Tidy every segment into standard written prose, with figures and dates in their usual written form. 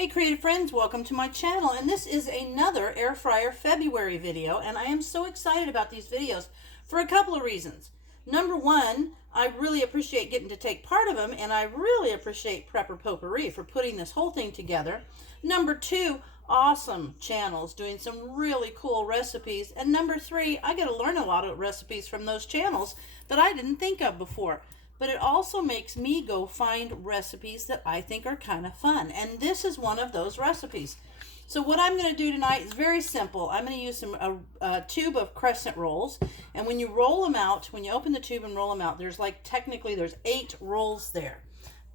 Hey creative friends, welcome to my channel, and this is another air fryer February video, and I am so excited about these videos for a couple of reasons. Number one, I really appreciate getting to take part of them, and I really appreciate Prepper Potpourri for putting this whole thing together. Number two, awesome channels doing some really cool recipes. And number three, I get to learn a lot of recipes from those channels that I didn't think of before. But it also makes me go find recipes that I think are kind of fun. And this is one of those recipes. So what I'm going to do tonight is very simple. I'm going to use a tube of crescent rolls. And when you roll them out, when you open the tube and roll them out, there's technically 8 rolls there.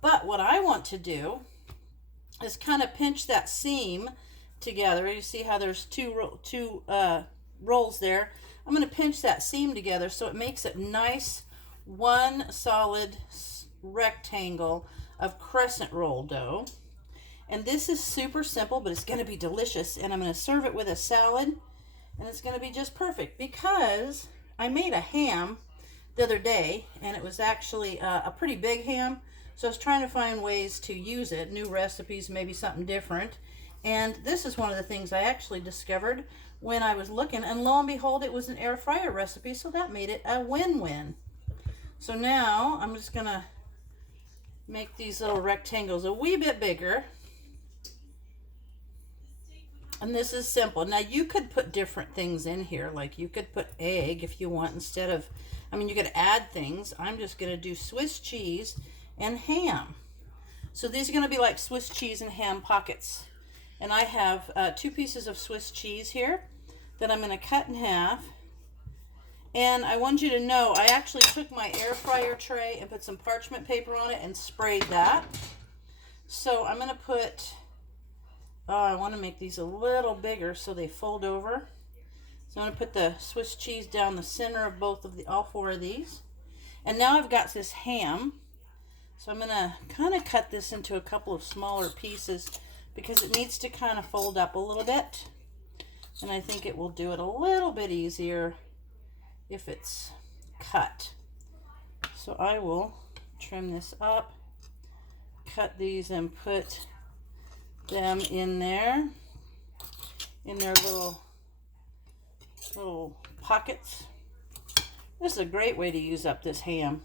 But what I want to do is kind of pinch that seam together. You see how there's two rolls there. I'm going to pinch that seam together so it makes it nice, one solid rectangle of crescent roll dough. And this is super simple, but it's going to be delicious. And I'm going to serve it with a salad, and it's going to be just perfect because I made a ham the other day, and it was actually a pretty big ham. So I was trying to find ways to use it, new recipes, maybe something different. And this is one of the things I actually discovered when I was looking, and lo and behold, it was an air fryer recipe, so that made it a win-win. So now I'm just going to make these little rectangles a wee bit bigger. And this is simple. Now you could put different things in here, like you could put egg if you want instead of, you could add things. I'm just going to do Swiss cheese and ham. So these are going to be like Swiss cheese and ham pockets. And I have 2 pieces of Swiss cheese here that I'm going to cut in half. And I want you to know, I actually took my air fryer tray and put some parchment paper on it and sprayed that. So I'm going to put, I want to make these a little bigger so they fold over. So I'm going to put the Swiss cheese down the center of all 4 of these. And now I've got this ham. So I'm going to kind of cut this into a couple of smaller pieces because it needs to kind of fold up a little bit. And I think it will do it a little bit easier if it's cut. So I will trim this up, cut these, and put them in their little pockets. This is a great way to use up this ham.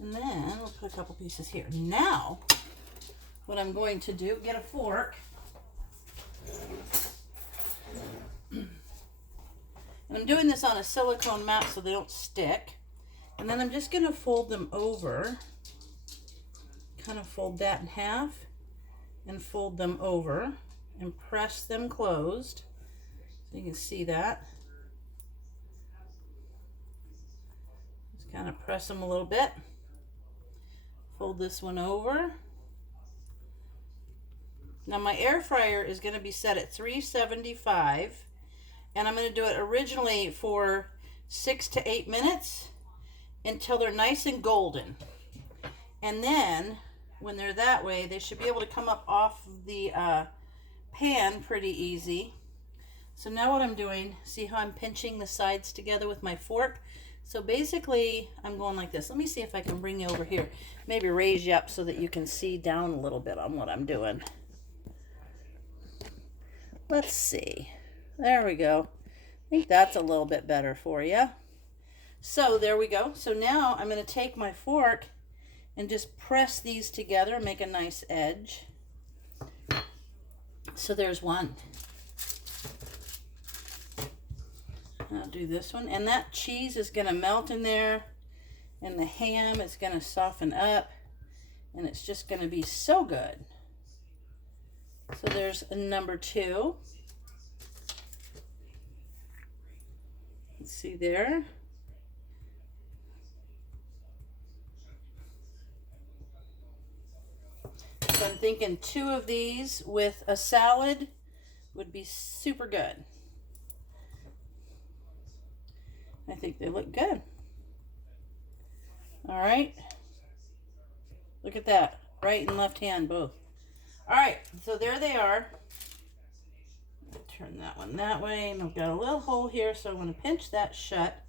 And then we'll put a couple pieces here. Now what I'm going to do, get a fork. And I'm doing this on a silicone mat so they don't stick. And then I'm just going to fold them over. Kind of fold that in half and fold them over and press them closed. So you can see that. Just kind of press them a little bit. Fold this one over. Now my air fryer is going to be set at 375. And I'm going to do it originally for 6 to 8 minutes until they're nice and golden. And then when they're that way, they should be able to come up off the pan pretty easy. So now what I'm doing, see how I'm pinching the sides together with my fork? So basically I'm going like this. Let me see if I can bring you over here. Maybe raise you up so that you can see down a little bit on what I'm doing. Let's see. There we go. I think that's a little bit better for you. So there we go. So now I'm going to take my fork and just press these together, make a nice edge. So there's one. I'll do this one. And that cheese is going to melt in there. And the ham is going to soften up. And it's just going to be so good. So there's a number 2. See there. So I'm thinking 2 of these with a salad would be super good. I think they look good. All right. Look at that. Right and left hand both. All right. So there they are. Turn that one that way, and I've got a little hole here, so I'm going to pinch that shut,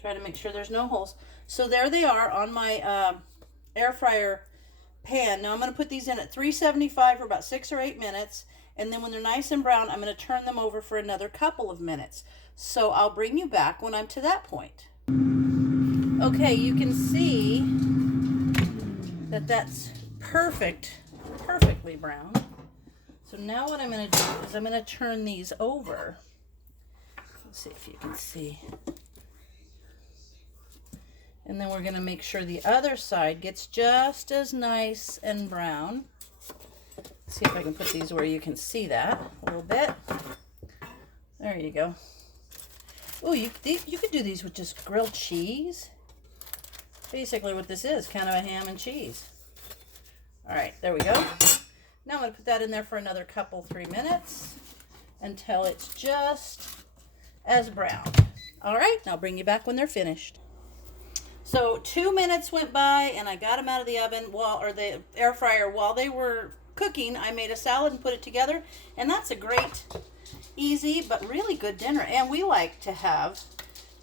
try to make sure there's no holes. So there they are on my air fryer pan. Now I'm going to put these in at 375 for about 6 or 8 minutes. And then when they're nice and brown, I'm going to turn them over for another couple of minutes. So I'll bring you back when I'm to that point. Okay, you can see that that's perfectly brown. So now what I'm going to do is I'm going to turn these over. Let's see if you can see. And then we're going to make sure the other side gets just as nice and brown. Let's see if I can put these where you can see that a little bit. There you go. Oh, you could do these with just grilled cheese. Basically what this is, kind of a ham and cheese. All right, there we go. Now I'm going to put that in there for another couple, 3 minutes until it's just as brown. All right, I'll bring you back when they're finished. So 2 minutes went by and I got them out of the oven or the air fryer while they were cooking. I made a salad and put it together, and that's a great, easy, but really good dinner. And we like to have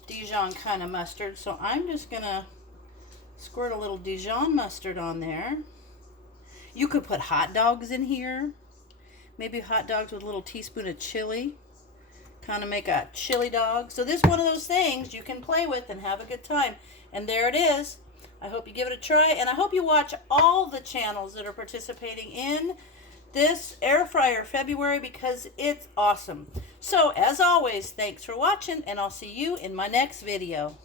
Dijon kind of mustard, so I'm just gonna squirt a little Dijon mustard on there. You could put hot dogs in here, maybe hot dogs with a little teaspoon of chili, kind of make a chili dog. So this is one of those things you can play with and have a good time. And there it is. I hope you give it a try, and I hope you watch all the channels that are participating in this Air Fryer February because it's awesome. So, as always, thanks for watching, and I'll see you in my next video.